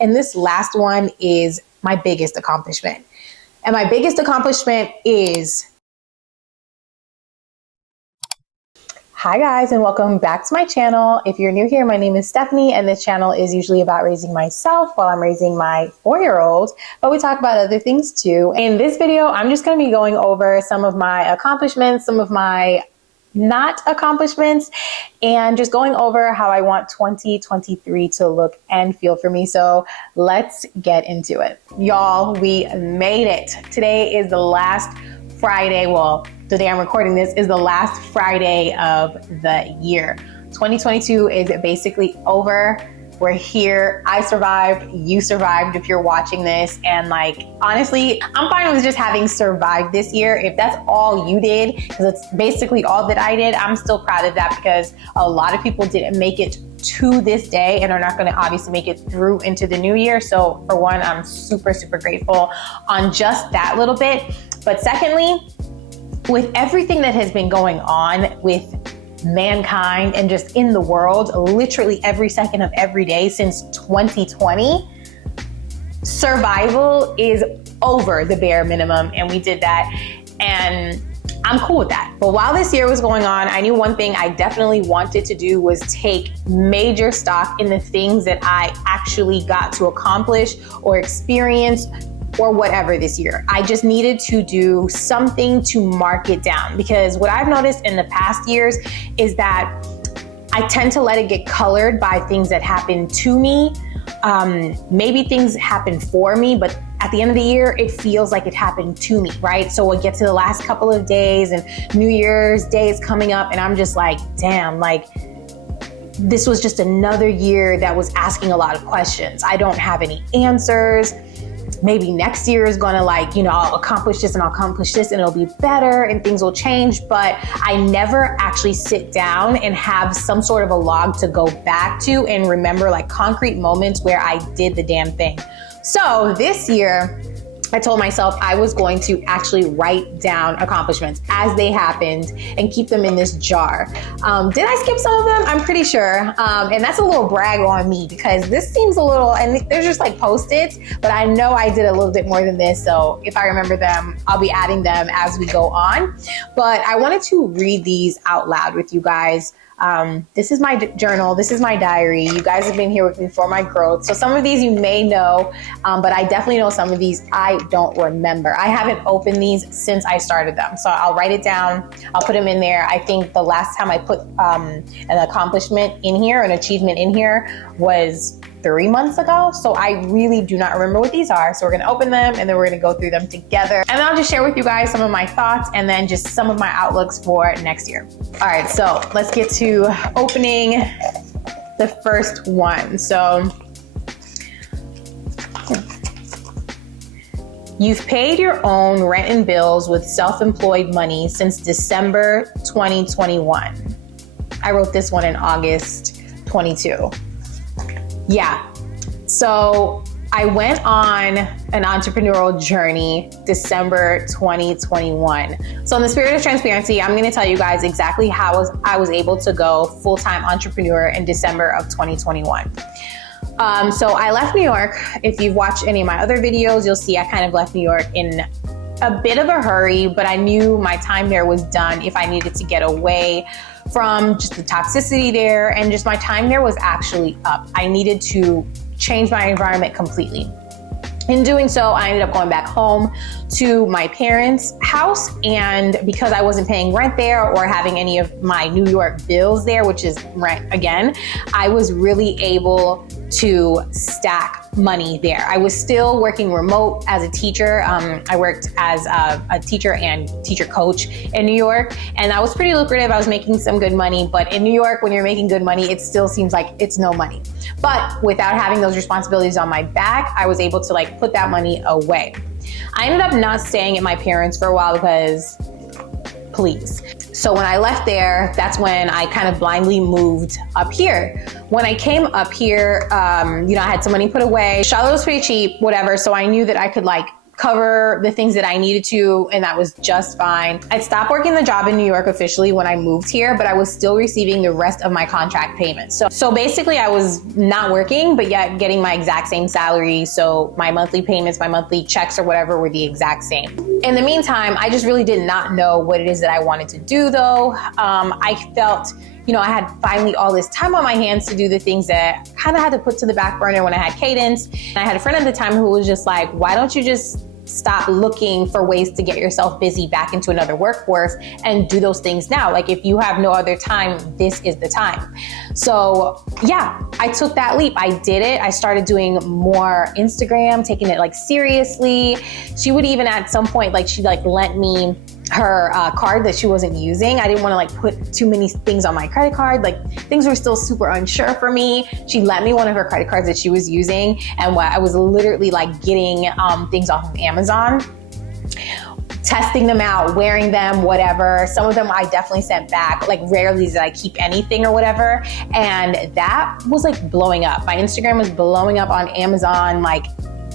And this last one is my biggest accomplishment. And my biggest accomplishment is... Hi guys, and welcome back to my channel. If you're new here, my name is Stephanie, and this channel is usually about raising myself while I'm raising my 4-year-old, but we talk about other things too. In this video, I'm just going to be going over some of my accomplishments, some of my not accomplishments, and just going over how I want 2023 to look and feel for me. So let's get into it. Y'all, we made it. Today is the last Friday. Well, the day I'm recording this is the last Friday of the year. 2022 is basically over. We're here. I survived. You survived if you're watching this. And like, honestly, I'm fine with just having survived this year. If that's all you did, because it's basically all that I did, I'm still proud of that, because a lot of people didn't make it to this day and are not going to obviously make it through into the new year. So for one, I'm super, super grateful on just that little bit. But secondly, with everything that has been going on with mankind and just in the world, literally every second of every day since 2020, survival is over the bare minimum, and we did that, and I'm cool with that. But while this year was going on, I knew one thing I definitely wanted to do was take major stock in the things that I actually got to accomplish or experience or whatever this year. I just needed to do something to mark it down, because what I've noticed in the past years is that I tend to let it get colored by things that happen to me. Maybe things happen for me, but at the end of the year, it feels like it happened to me, right? So we get to the last couple of days and New Year's Day is coming up, and I'm just like, damn, like, this was just another year that was asking a lot of questions. I don't have any answers. Maybe next year is gonna, like, you know, I'll accomplish this and I'll accomplish this and it'll be better and things will change. But I never actually sit down and have some sort of a log to go back to and remember like concrete moments where I did the damn thing. So this year, I told myself I was going to actually write down accomplishments as they happened and keep them in this jar. Did I skip some of them? I'm pretty sure. And that's a little brag on me, because this seems a little, and there's just like Post-its, but I know I did a little bit more than this. So if I remember them, I'll be adding them as we go on. But I wanted to read these out loud with you guys. This is my journal. This is my diary. You guys have been here with me for my growth. So some of these you may know, but I definitely know some of these I don't remember. I haven't opened these since I started them. So I'll write it down. I'll put them in there. I think the last time I put an accomplishment in here, an achievement in here, was 3 months ago. So I really do not remember what these are. So we're gonna open them and then we're gonna go through them together. And then I'll just share with you guys some of my thoughts and then just some of my outlooks for next year. All right, so let's get to opening the first one. So you've paid your own rent and bills with self-employed money since December 2021. I wrote this one in August 22. Yeah, so I went on an entrepreneurial journey December 2021. So in the spirit of transparency, I'm gonna tell you guys exactly how I was able to go full-time entrepreneur in December of 2021. So I left New York. If you've watched any of my other videos, you'll see I kind of left New York in a bit of a hurry, but I knew my time there was done if I needed to get away from just the toxicity there, and just my time there was actually up. I needed to change my environment completely. In doing so, I ended up going back home to my parents' house, and because I wasn't paying rent there or having any of my New York bills there, which is rent again, I was really able to stack money there. I was still working remote as a teacher. I worked as a teacher and teacher coach in New York, and that was pretty lucrative. I was making some good money, but in New York, when you're making good money, it still seems like it's no money. But without having those responsibilities on my back, I was able to like put that money away. I ended up not staying at my parents for a while because, please. So when I left there, that's when I kind of blindly moved up here. When I came up here, I had some money put away. Charlotte was pretty cheap, whatever. So I knew that I could like cover the things that I needed to, and that was just fine. I'd stopped working the job in New York officially when I moved here, but I was still receiving the rest of my contract payments. So basically I was not working, but yet getting my exact same salary. So my monthly payments, my monthly checks or whatever were the exact same. In the meantime, I just really did not know what it is that I wanted to do though. I felt, I had finally all this time on my hands to do the things that I kind of had to put to the back burner when I had Cadence. And I had a friend at the time who was just like, why don't you just stop looking for ways to get yourself busy back into another workforce and do those things now? Like if you have no other time, this is the time. So yeah, I took that leap. I did it. I started doing more Instagram, taking it like seriously. She would even at some point, she lent me her card that she wasn't using. I didn't want to put too many things on my credit card. Things were still super unsure for me. She lent me one of her credit cards that she was using, and I was literally getting things off of Amazon, testing them out, wearing them, whatever. Some of them I definitely sent back. Rarely did I keep anything or whatever. And that was blowing up. My Instagram was blowing up on Amazon,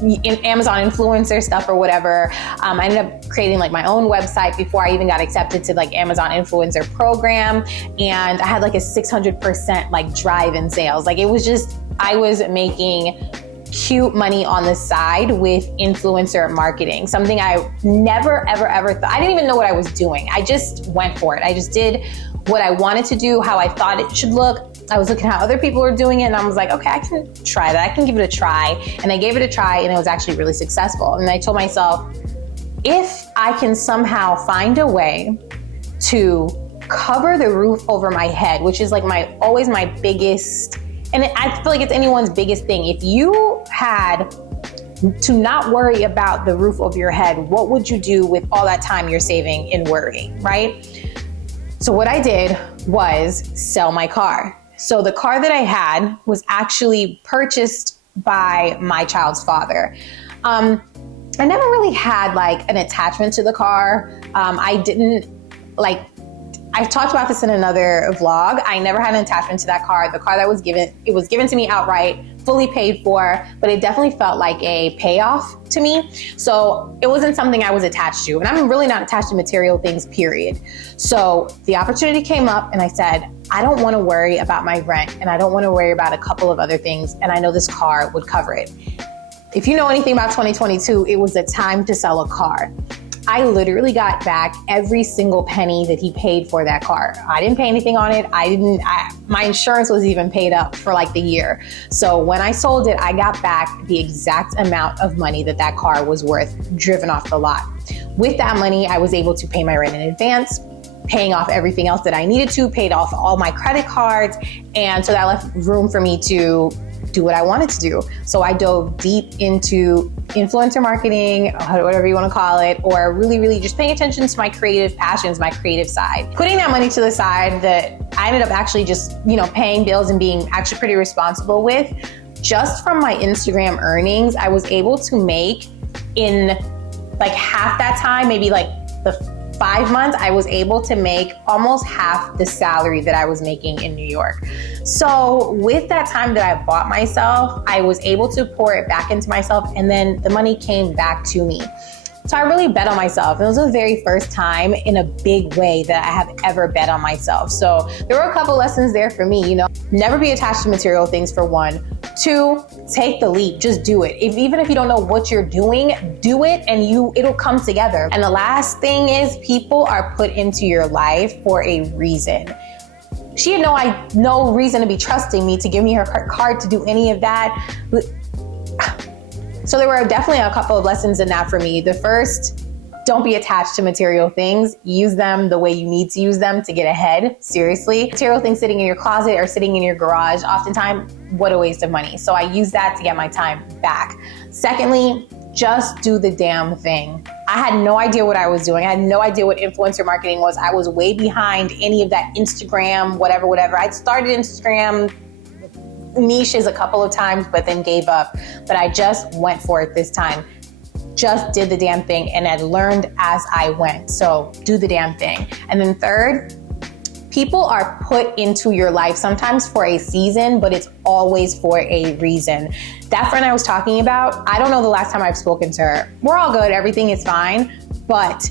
in Amazon influencer stuff or whatever. I ended up creating my own website before I even got accepted to Amazon influencer program. And I had a 600% drive in sales. It was just, I was making cute money on the side with influencer marketing, something I never, ever thought. I didn't even know what I was doing. I just went for it. I just did what I wanted to do, how I thought it should look. I was looking at how other people were doing it, and I was like, okay, I can try that. I can give it a try. And I gave it a try, and it was actually really successful. And I told myself, if I can somehow find a way to cover the roof over my head, which is always my biggest, and I feel like it's anyone's biggest thing. If you had to not worry about the roof over your head, what would you do with all that time you're saving in worry, right? So what I did was sell my car. So the car that I had was actually purchased by my child's father. I never really had an attachment to the car. I've talked about this in another vlog. I never had an attachment to that car. The car that was given, it was given to me outright, fully paid for, but it definitely felt like a payoff to me. So it wasn't something I was attached to. And I'm really not attached to material things, period. So the opportunity came up and I said, I don't want to worry about my rent and I don't want to worry about a couple of other things. And I know this car would cover it. If you know anything about 2022, it was a time to sell a car. I literally got back every single penny that he paid for that car. I didn't pay anything on it. My insurance was even paid up for the year. So when I sold it, I got back the exact amount of money that car was worth driven off the lot. With that money, I was able to pay my rent in advance, paying off everything else that I needed to, paid off all my credit cards. And so that left room for me to do what I wanted to do. So I dove deep into influencer marketing, whatever you want to call it, or really just paying attention to my creative passions, my creative side. Putting that money to the side that I ended up actually just, paying bills and being actually pretty responsible with. Just from my Instagram earnings, I was able to make in half that time, maybe the 5 months, I was able to make almost half the salary that I was making in New York. So with that time that I bought myself, I was able to pour it back into myself, and then the money came back to me. So I really bet on myself. It was the very first time in a big way that I have ever bet on myself. So there were a couple lessons there for me, never be attached to material things for one. 2, take the leap, just do it. Even if you don't know what you're doing, do it and it'll come together. And the last thing is, people are put into your life for a reason. She had no reason to be trusting me to give me her card to do any of that. So there were definitely a couple of lessons in that for me. The first, don't be attached to material things. Use them the way you need to use them to get ahead. Seriously. Material things sitting in your closet or sitting in your garage, oftentimes, what a waste of money. So I use that to get my time back. Secondly, just do the damn thing. I had no idea what I was doing. I had no idea what influencer marketing was. I was way behind any of that Instagram, whatever. I'd started Instagram niches a couple of times, but then gave up. But I just went for it this time. Just did the damn thing, and I learned as I went. So do the damn thing. And then third, People are put into your life sometimes for a season, but it's always for a reason. That friend I was talking about, I don't know the last time I've spoken to her. We're all good, everything is fine, but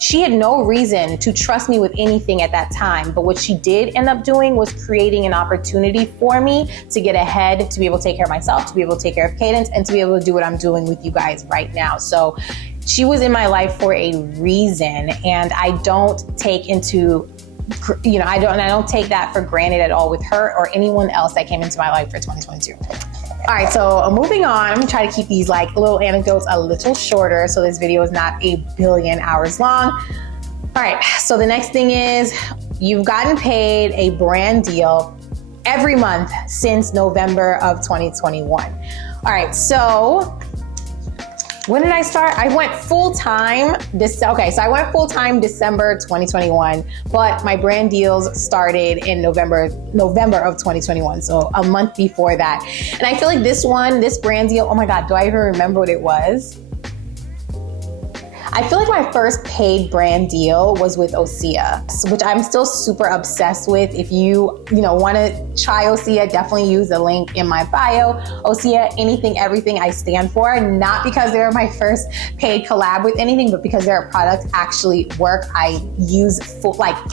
she had no reason to trust me with anything at that time. But what she did end up doing was creating an opportunity for me to get ahead, to be able to take care of myself, to be able to take care of Cadence, and to be able to do what I'm doing with you guys right now. So she was in my life for a reason, and I don't take into, I don't take that for granted at all with her or anyone else that came into my life for 2022. All right, so moving on, I'm gonna try to keep these like little anecdotes a little shorter so this video is not a billion hours long. All right, so the next thing is you've gotten paid a brand deal every month since November of 2021. All right, so when did I start? I went full-time I went full-time December 2021, but my brand deals started in November of 2021, so a month before that. And I feel like this brand deal, oh my God, do I even remember what it was? I feel like my first paid brand deal was with Osea, which I'm still super obsessed with. If you want to try Osea, definitely use the link in my bio. Osea, anything, everything I stand for, not because they're my first paid collab with anything, but because their products actually work. I use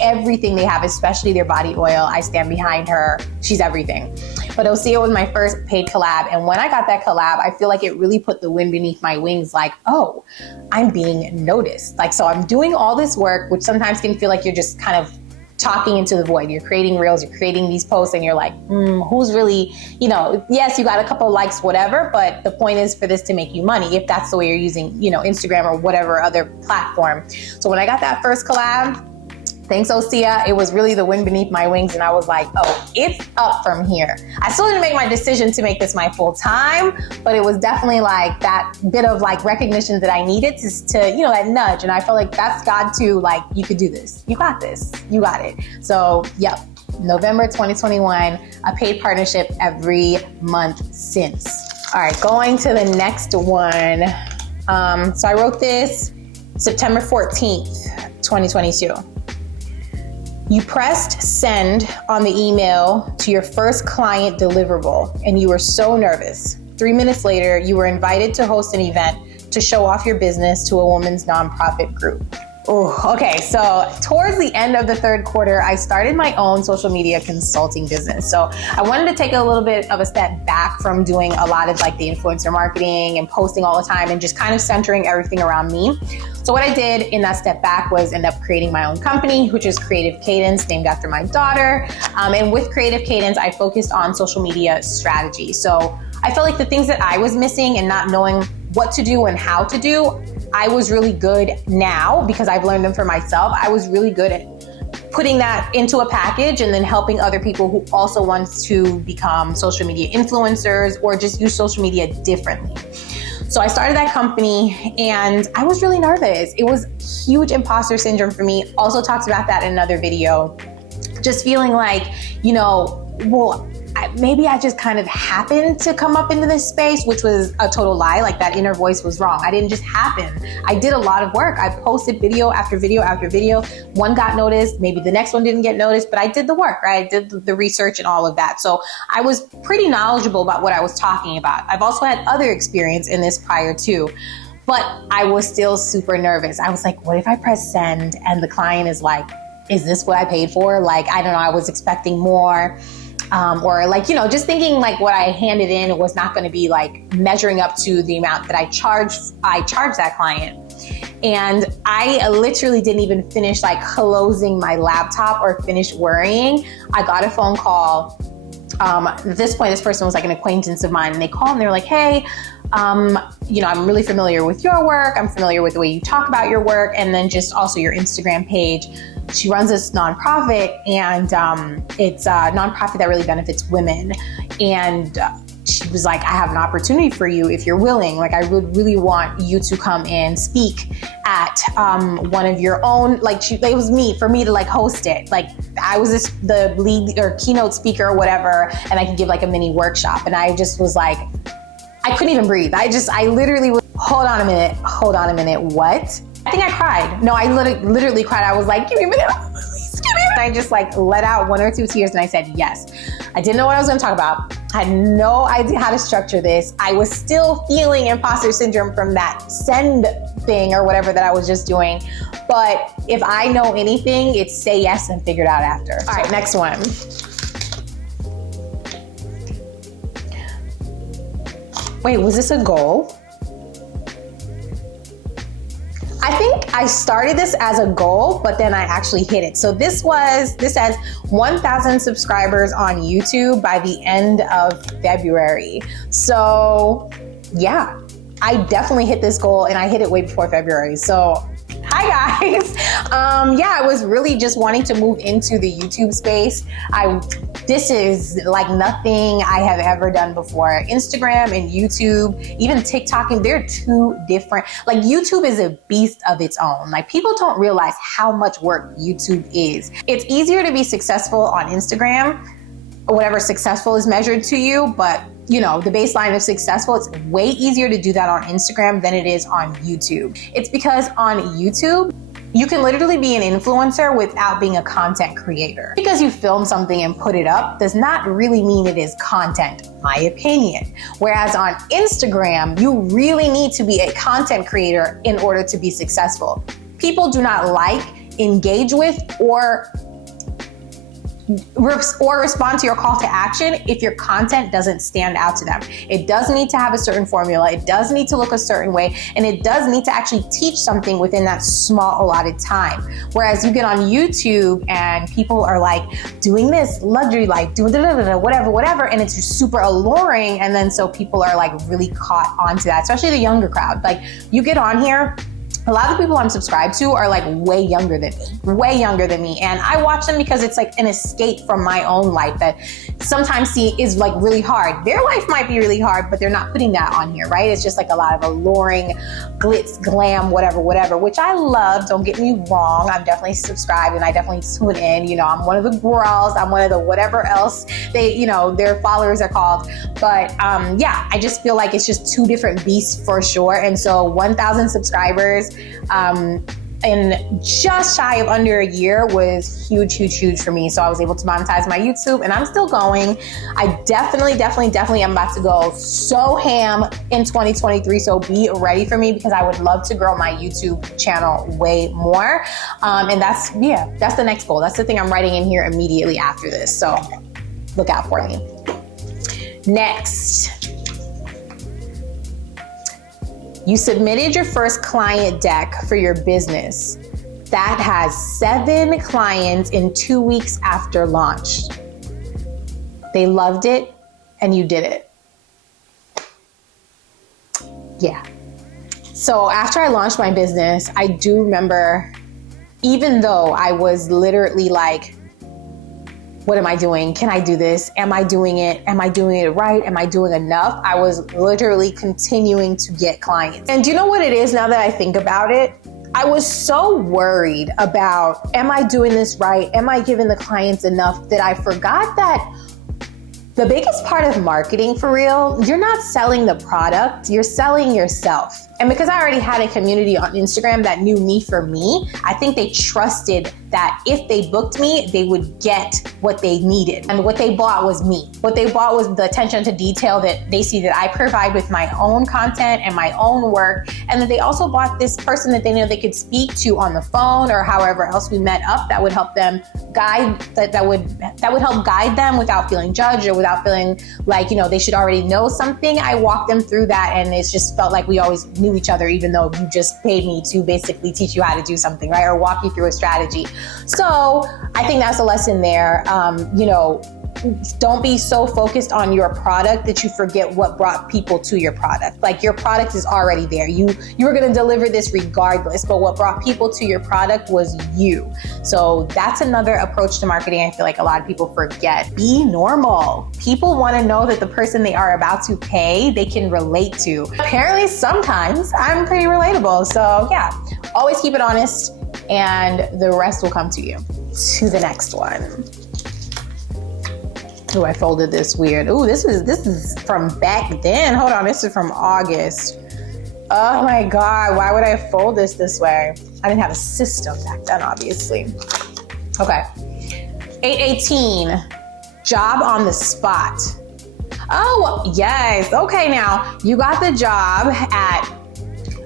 everything they have, especially their body oil. I stand behind her. She's everything. But Osea was my first paid collab. And when I got that collab, I feel like it really put the wind beneath my wings. Like, oh, I'm being noticed. So I'm doing all this work, which sometimes can feel like you're just kind of talking into the void. You're creating reels, you're creating these posts, and you're like, who's really, yes, you got a couple likes, whatever, but the point is for this to make you money, if that's the way you're using, Instagram or whatever other platform. So when I got that first collab, thanks Osea, it was really the wind beneath my wings, and I was like, oh, it's up from here. I still didn't make my decision to make this my full time, but it was definitely like that bit of like recognition that I needed to that nudge. And I felt like that's God too, like, you could do this. You got this. You got it. So, yep. November 2021, a paid partnership every month since. All right, going to the next one. So I wrote this September 14th, 2022. You pressed send on the email to your first client deliverable, and you were so nervous. 3 minutes later, you were invited to host an event to show off your business to a women's nonprofit group. Oh, okay. So towards the end of the third quarter, I started my own social media consulting business. So I wanted to take a little bit of a step back from doing a lot of like the influencer marketing and posting all the time and just kind of centering everything around me. So what I did in that step back was end up creating my own company, which is Creative Cadence, named after my daughter. And with Creative Cadence, I focused on social media strategy. So I felt like the things that I was missing and not knowing what to do and how to do, I was really good now because I've learned them for myself. I was really good at putting that into a package and then helping other people who also want to become social media influencers or just use social media differently. So I started that company and I was really nervous. It was huge imposter syndrome for me. Also talked about that in another video. Just feeling like, maybe I just kind of happened to come up into this space, which was a total lie. Like that inner voice was wrong. I didn't just happen. I did a lot of work. I posted video after video after video. One got noticed, maybe the next one didn't get noticed, but I did the work, right? I did the research and all of that. So I was pretty knowledgeable about what I was talking about. I've also had other experience in this prior too, but I was still super nervous. I was like, what if I press send and the client is like, is this what I paid for? Like, I don't know, I was expecting more. Or like, just thinking like what I handed in was not going to be like measuring up to the amount that I charged that client. And I literally didn't even finish like closing my laptop or finish worrying. I got a phone call. At this point, this person was like an acquaintance of mine, and they called and they're like, hey, I'm really familiar with your work. I'm familiar with the way you talk about your work, and then just also your Instagram page. She runs this nonprofit, and it's a nonprofit that really benefits women. And she was like, I have an opportunity for you if you're willing. Like, I would really want you to come and speak at one of your own, it was for me to like host it. Like, I was the lead or keynote speaker or whatever, and I could give like a mini workshop. And I just was like, I couldn't even breathe. I literally was, hold on a minute, what? I think I cried. No, I literally cried. I was like, give me a minute, please, give me a I just like let out 1 or 2 tears and I said yes. I didn't know what I was gonna talk about. I had no idea how to structure this. I was still feeling imposter syndrome from that send thing or whatever that I was just doing. But if I know anything, it's say yes and figure it out after. All right, next one. Wait, was this a goal? I think I started this as a goal, but then I actually hit it. So this says 1,000 subscribers on YouTube by the end of February. So yeah, I definitely hit this goal and I hit it way before February. So hi guys. Yeah, I was really just wanting to move into the YouTube space. This is like nothing I have ever done before. Instagram and YouTube, even TikToking, they're two different. Like YouTube is a beast of its own. Like people don't realize how much work YouTube is. It's easier to be successful on Instagram, whatever successful is measured to you, but you know, the baseline of successful, it's way easier to do that on Instagram than it is on YouTube. It's because on YouTube, you can literally be an influencer without being a content creator. Because you film something and put it up does not really mean it is content, my opinion. Whereas on Instagram, you really need to be a content creator in order to be successful. People do not like, engage with, or respond to your call to action if your content doesn't stand out to them. It does need to have a certain formula. It does need to look a certain way. And it does need to actually teach something within that small allotted time. Whereas you get on YouTube and people are like doing this luxury life, doing whatever. And it's just super alluring. And then so people are like really caught onto that, especially the younger crowd. Like you get on here, a lot of the people I'm subscribed to are like way younger than me. And I watch them because it's like an escape from my own life that sometimes is like really hard. Their life might be really hard, but they're not putting that on here, right? It's just like a lot of alluring, glitz, glam, whatever, which I love. Don't get me wrong. I'm definitely subscribed and I definitely tune in. You know, I'm one of the girls. I'm one of the whatever else their followers are called. But yeah, I just feel like it's just two different beasts for sure. And so 1,000 subscribers in just shy of under a year was huge for me. So I was able to monetize my YouTube and I'm still going. I definitely am about to go so ham in 2023. So be ready for me because I would love to grow my YouTube channel way more. And that's the next goal. That's the thing I'm writing in here immediately after this. So look out for me. Next. You submitted your first client deck for your business. That has 7 clients in 2 weeks after launch. They loved it and you did it. Yeah. So after I launched my business, I do remember, even though I was literally like, what am I doing? Can I do this? Am I doing it? Am I doing it right? Am I doing enough? I was literally continuing to get clients. And do you know what it is now that I think about it? I was so worried about, am I doing this right? Am I giving the clients enough that I forgot that the biggest part of marketing for real, you're not selling the product, you're selling yourself. And because I already had a community on Instagram that knew me for me, I think they trusted that if they booked me, they would get what they needed. And what they bought was me. What they bought was the attention to detail that they see that I provide with my own content and my own work. And that they also bought this person that they know they could speak to on the phone or however else we met up that would help them guide, that would help guide them without feeling judged or without feeling like, they should already know something. I walked them through that and it just felt like we always knew each other, even though you just paid me to basically teach you how to do something, right? Or walk you through a strategy. So I think that's a lesson there. Don't be so focused on your product that you forget what brought people to your product. Like your product is already there. You were going to deliver this regardless, but what brought people to your product was you. So that's another approach to marketing I feel like a lot of people forget. Be normal. People want to know that the person they are about to pay, they can relate to. Apparently sometimes I'm pretty relatable. So yeah, always keep it honest and the rest will come to you. To the next one. Ooh, I folded this weird. Ooh, this is from back then. Hold on, this is from August. Oh my God, why would I fold this way? I didn't have a system back then, obviously. Okay, 818, job on the spot. Oh, yes. Okay, now you got the job at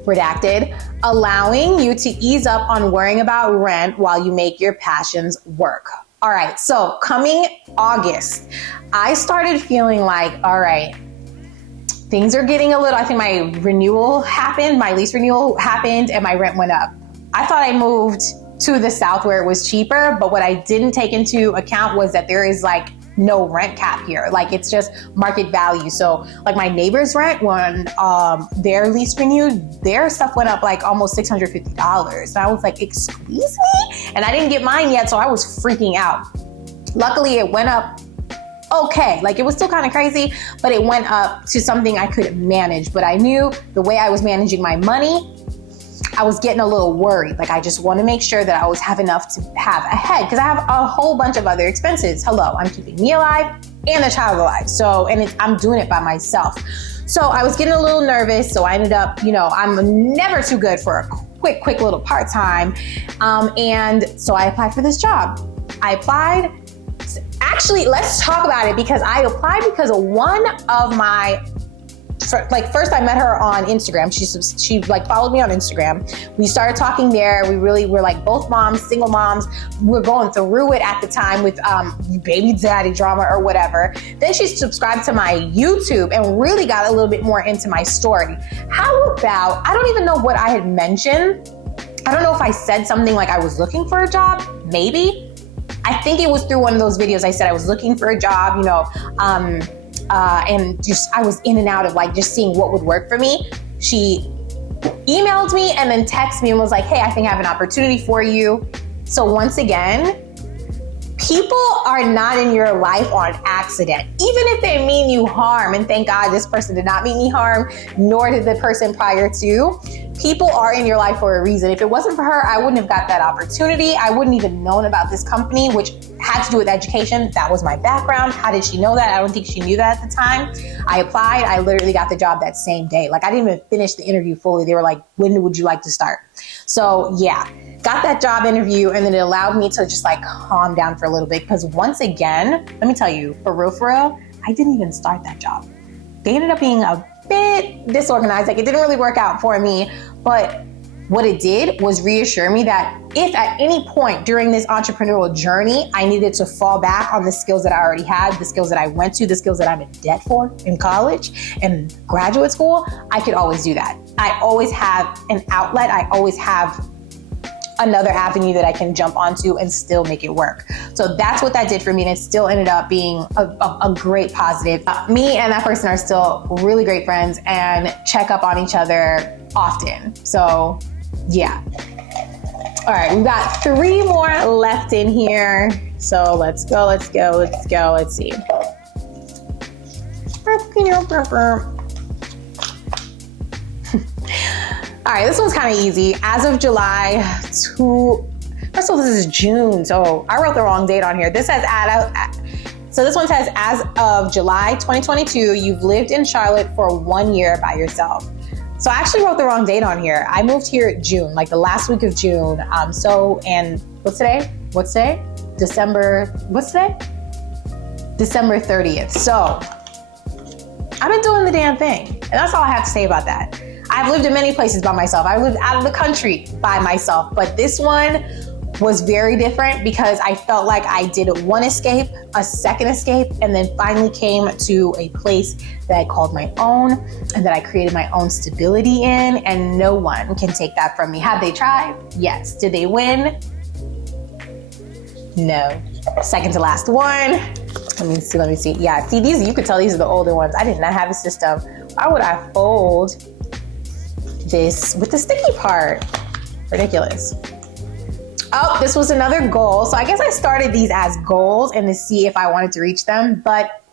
Redacted, allowing you to ease up on worrying about rent while you make your passions work. All right, so coming August, I started feeling like, all right, things are getting a little, I think my lease renewal happened, and my rent went up. I thought I moved to the South where it was cheaper, but what I didn't take into account was that there is like no rent cap here. Like it's just market value. So like my neighbor's rent, when their lease renewed, their stuff went up like almost $650. And I was like, excuse me? And I didn't get mine yet, so I was freaking out. Luckily, it went up okay. Like it was still kind of crazy, but it went up to something I could manage. But I knew the way I was managing my money, I was getting a little worried. Like I just want to make sure that I always have enough to have ahead, because I have a whole bunch of other expenses. Hello, I'm keeping me alive and the child alive. So, and I'm doing it by myself. So I was getting a little nervous. So I ended up, I'm never too good for a quick little part-time. And so I applied for this job. Actually, let's talk about it, because I applied because one of my, first I met her on Instagram. She followed me on Instagram. We started talking there. We're like both moms, single moms. We're going through it at the time with baby daddy drama or whatever. Then she subscribed to my YouTube and really got a little bit more into my story. How about, I don't even know what I had mentioned. I don't know if I said something like I was looking for a job, maybe. I think it was through one of those videos I said I was looking for a job, and just I was in and out of like just seeing what would work for me. She emailed me and then texted me and was like, hey, I think I have an opportunity for you. So once again, people are not in your life on accident, even if they mean you harm. And thank God this person did not mean me harm, nor did the person prior to. People are in your life for a reason. If it wasn't for her, I wouldn't have got that opportunity. I wouldn't even known about this company, which had to do with education. That was my background. How did she know that? I don't think she knew that at the time. I applied. I literally got the job that same day. Like I didn't even finish the interview fully. They were like, when would you like to start? So yeah, got that job interview, and then it allowed me to just like calm down for a little bit. Because once again, let me tell you, for real, I didn't even start that job. They ended up being a bit disorganized. Like it didn't really work out for me, but what it did was reassure me that if at any point during this entrepreneurial journey, I needed to fall back on the skills that I already had, the skills that I went to, the skills that I'm in debt for in college and graduate school, I could always do that. I always have an outlet. I always have another avenue that I can jump onto and still make it work. So that's what that did for me, and it still ended up being a great positive. Me and that person are still really great friends and check up on each other often. So yeah. All right, we've got 3 more left in here. So let's go. Let's see. All right, this one's kind of easy. As of July first of all, this is June, so I wrote the wrong date on here. This says, so this one says, as of July 2022, you've lived in Charlotte for 1 year by yourself. So I actually wrote the wrong date on here. I moved here June, like the last week of June. And what's today? December 30th. So I've been doing the damn thing. And that's all I have to say about that. I've lived in many places by myself. I lived out of the country by myself, but this one was very different because I felt like I did one escape, a second escape, and then finally came to a place that I called my own and that I created my own stability in, and no one can take that from me. Have they tried? Yes. Did they win? No. Second to last one. Let me see. Yeah, see, these, you could tell these are the older ones. I did not have a system. Why would I fold this with the sticky part? Ridiculous. Oh, this was another goal. So I guess I started these as goals and to see if I wanted to reach them, but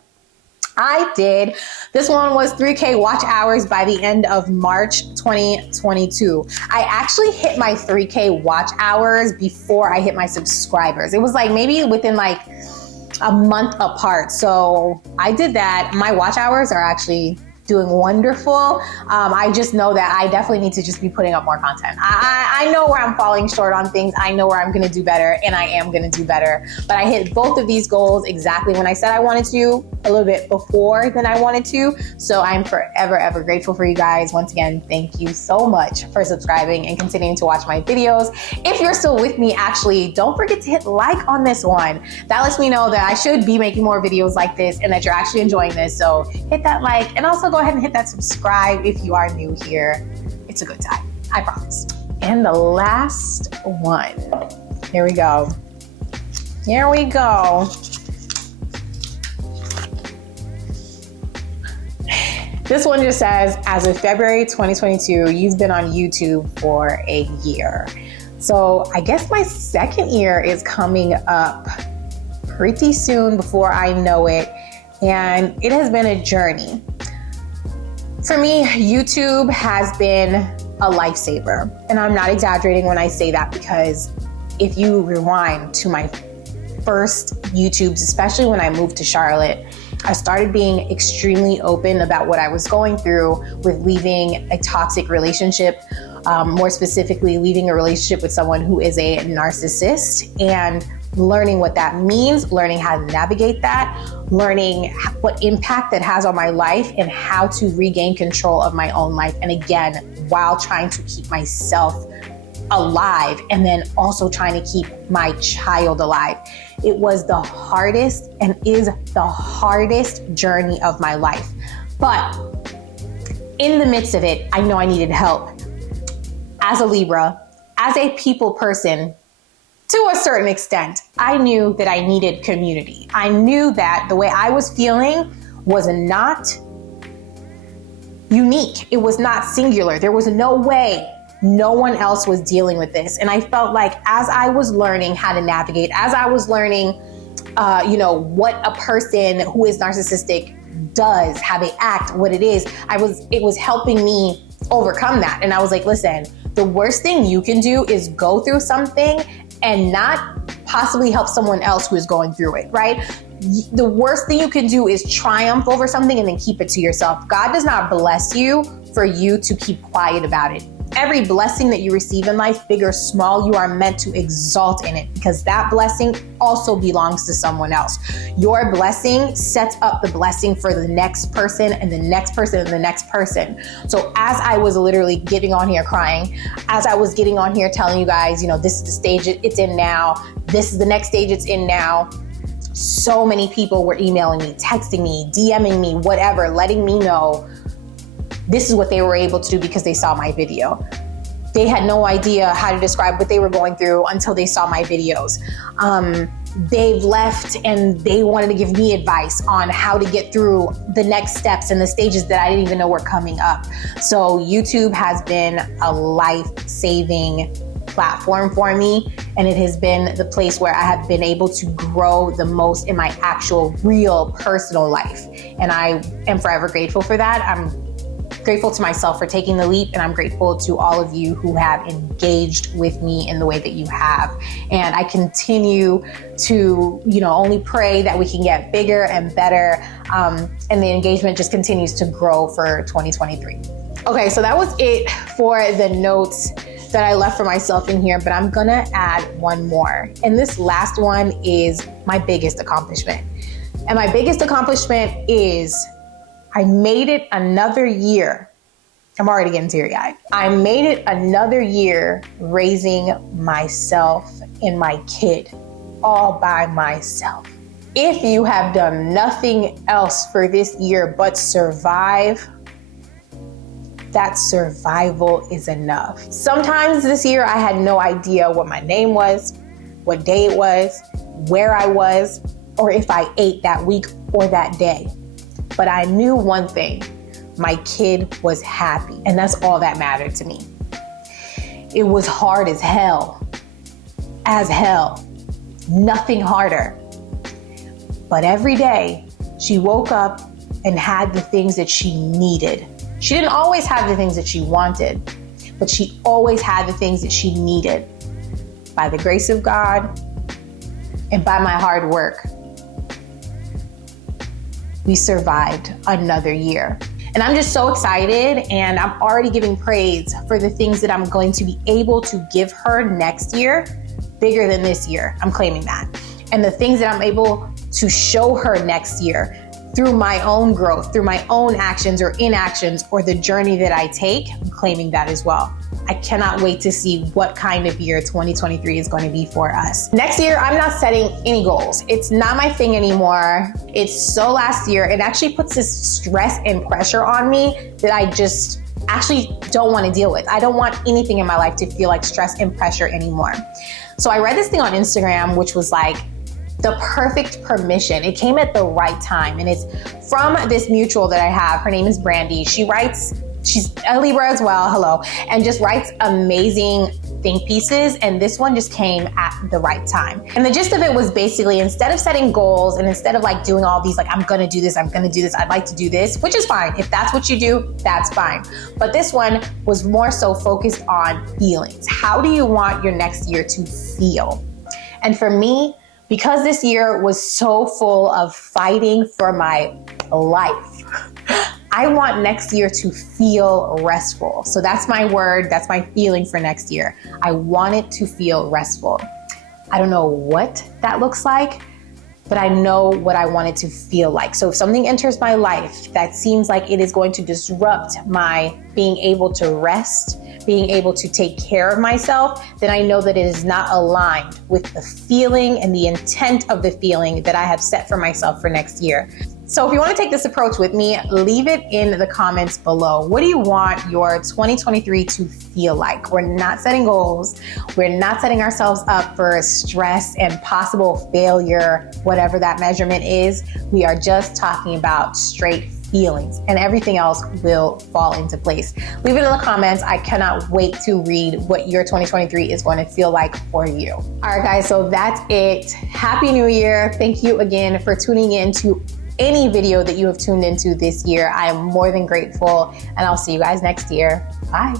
I did. This one was 3K watch hours by the end of March 2022. I actually hit my 3K watch hours before I hit my subscribers. It was like maybe within like a month apart. So I did that. My watch hours are actually doing wonderful. I just know that I definitely need to just be putting up more content. I know where I'm falling short on things. I know where I'm going to do better, and I am going to do better. But I hit both of these goals exactly when I said I wanted to, a little bit before than I wanted to. So I'm forever, ever grateful for you guys. Once again, thank you so much for subscribing and continuing to watch my videos. If you're still with me, actually, don't forget to hit like on this one. That lets me know that I should be making more videos like this and that you're actually enjoying this. So hit that like, and also go ahead and hit that subscribe if you are new here. It's a good time, I promise. And the last one, here we go. Here we go. This one just says, as of February 2022, you've been on YouTube for a year. So I guess my second year is coming up pretty soon before I know it. And it has been a journey. For me, YouTube has been a lifesaver. And I'm not exaggerating when I say that, because if you rewind to my first YouTubes, especially when I moved to Charlotte, I started being extremely open about what I was going through with leaving a toxic relationship, more specifically leaving a relationship with someone who is a narcissist, and learning what that means, learning how to navigate that, learning what impact that has on my life and how to regain control of my own life. And again, while trying to keep myself alive and then also trying to keep my child alive. It was the hardest and is the hardest journey of my life. But in the midst of it, I know I needed help. As a Libra, as a people person, to a certain extent, I knew that I needed community. I knew that the way I was feeling was not unique. It was not singular. There was no way no one else was dealing with this. And I felt like as I was learning how to navigate, as I was learning, what a person who is narcissistic does, how they act, what it is, it was helping me overcome that. And I was like, listen, the worst thing you can do is go through something and not possibly help someone else who is going through it, right? The worst thing you can do is triumph over something and then keep it to yourself. God does not bless you for you to keep quiet about it. Every blessing that you receive in life, big or small, you are meant to exalt in it, because that blessing also belongs to someone else. Your blessing sets up the blessing for the next person and the next person and the next person. So as I was literally getting on here crying, as I was getting on here telling you guys, this is the stage it's in now, this is the next stage it's in now, so many people were emailing me, texting me, DMing me, whatever, letting me know this is what they were able to do because they saw my video. They had no idea how to describe what they were going through until they saw my videos. They've left and they wanted to give me advice on how to get through the next steps and the stages that I didn't even know were coming up. So YouTube has been a life-saving platform for me, and it has been the place where I have been able to grow the most in my actual real personal life. And I am forever grateful for that. I'm grateful to myself for taking the leap, and I'm grateful to all of you who have engaged with me in the way that you have. And I continue to, only pray that we can get bigger and better, and the engagement just continues to grow for 2023. Okay, so that was it for the notes that I left for myself in here, but I'm gonna add one more. And this last one is my biggest accomplishment. And my biggest accomplishment is I made it another year. I'm already getting teary-eyed. I made it another year raising myself and my kid all by myself. If you have done nothing else for this year but survive, that survival is enough. Sometimes this year I had no idea what my name was, what day it was, where I was, or if I ate that week or that day. But I knew one thing, my kid was happy, and that's all that mattered to me. It was hard as hell, nothing harder. But every day she woke up and had the things that she needed. She didn't always have the things that she wanted, but she always had the things that she needed. By the grace of God and by my hard work, we survived another year. And I'm just so excited, and I'm already giving praise for the things that I'm going to be able to give her next year, bigger than this year. I'm claiming that. And the things that I'm able to show her next year through my own growth, through my own actions or inactions, or the journey that I take, I'm claiming that as well. I cannot wait to see what kind of year 2023 is going to be for us. Next year, I'm not setting any goals. It's not my thing anymore. It's so last year. It actually puts this stress and pressure on me that I just actually don't want to deal with. I don't want anything in my life to feel like stress and pressure anymore. So I read this thing on Instagram, which was like, the perfect permission. It came at the right time, and it's from this mutual that I have. Her name is Brandy. She's a Libra as well, hello, and just writes amazing think pieces, and this one just came at the right time. And the gist of it was basically, instead of setting goals and instead of like doing all these like, I'm gonna do this, I'd like to do this, which is fine. If that's what you do, that's fine. But this one was more so focused on feelings. How do you want your next year to feel? And for me, because this year was so full of fighting for my life, I want next year to feel restful. So that's my word, that's my feeling for next year. I want it to feel restful. I don't know what that looks like, but I know what I want it to feel like. So if something enters my life that seems like it is going to disrupt my being able to rest, being able to take care of myself, then I know that it is not aligned with the feeling and the intent of the feeling that I have set for myself for next year. So if you want to take this approach with me, leave it in the comments below. What do you want your 2023 to feel like? We're not setting goals. We're not setting ourselves up for stress and possible failure, whatever that measurement is. We are just talking about straight feelings, and everything else will fall into place. Leave it in the comments. I cannot wait to read what your 2023 is going to feel like for you. All right, guys, so that's it. Happy New Year. Thank you again for tuning in to any video that you have tuned into this year. I am more than grateful, and I'll see you guys next year. Bye.